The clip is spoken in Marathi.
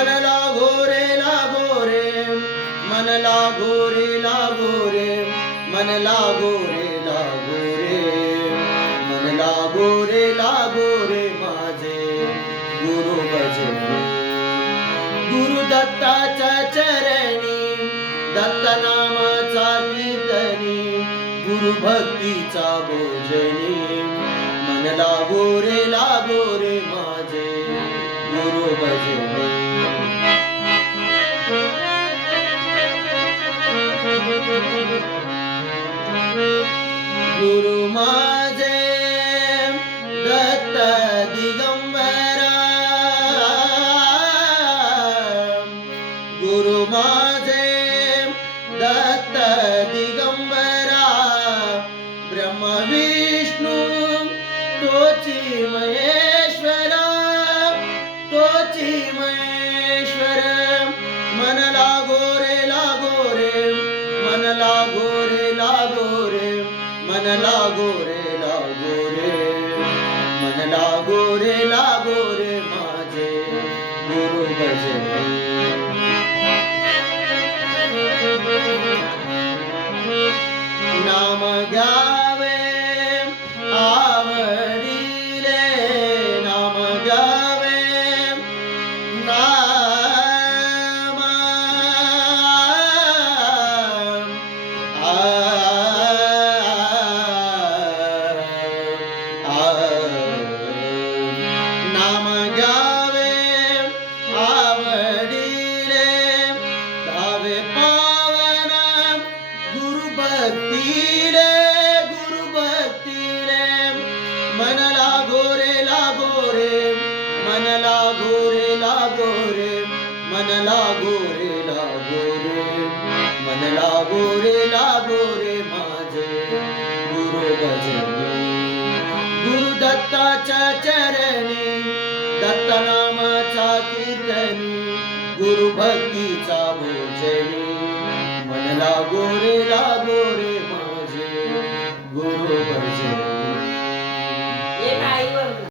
मन लागो रे लागो रे, मन लागो रे लागो रे, मन लागो रे लागो रे, मन लागो रे लागो रे माझे गुरु भजनी. गुरु दत्ताच्या चरणी दत्त नामाचा कीर्तनी, गुरु भक्तीचा भोजनी. मन लागो रे माझे गुरु भजनी. गुरु माझे दत्त दिगंबरा, गुरु माझे दत्त दिगंबरा, ब्रह्म विष्णू तोची महेश्वरा, तोची महेश्वर. मन लागो रे मन लागो रे मन लागो रे, मन लागो रे माझे गुरु भजनी. नाम घ्यावे आवडीले, नाम घ्यावे नाम नाम घ्यावे आवडीले, धावे पावन गुरु भक्तीले, गुरु भक्तीले. मन लागो रे मन लागो रे, मन लागो रे, मन लागो रे माझे गुरु भजनी. गुरु दत्ताच्या चरणी दत्त नामाचा कीर्तनी, गुरु भक्तीचा भोजनी. मन लागो रे माझे गुरु भजनी.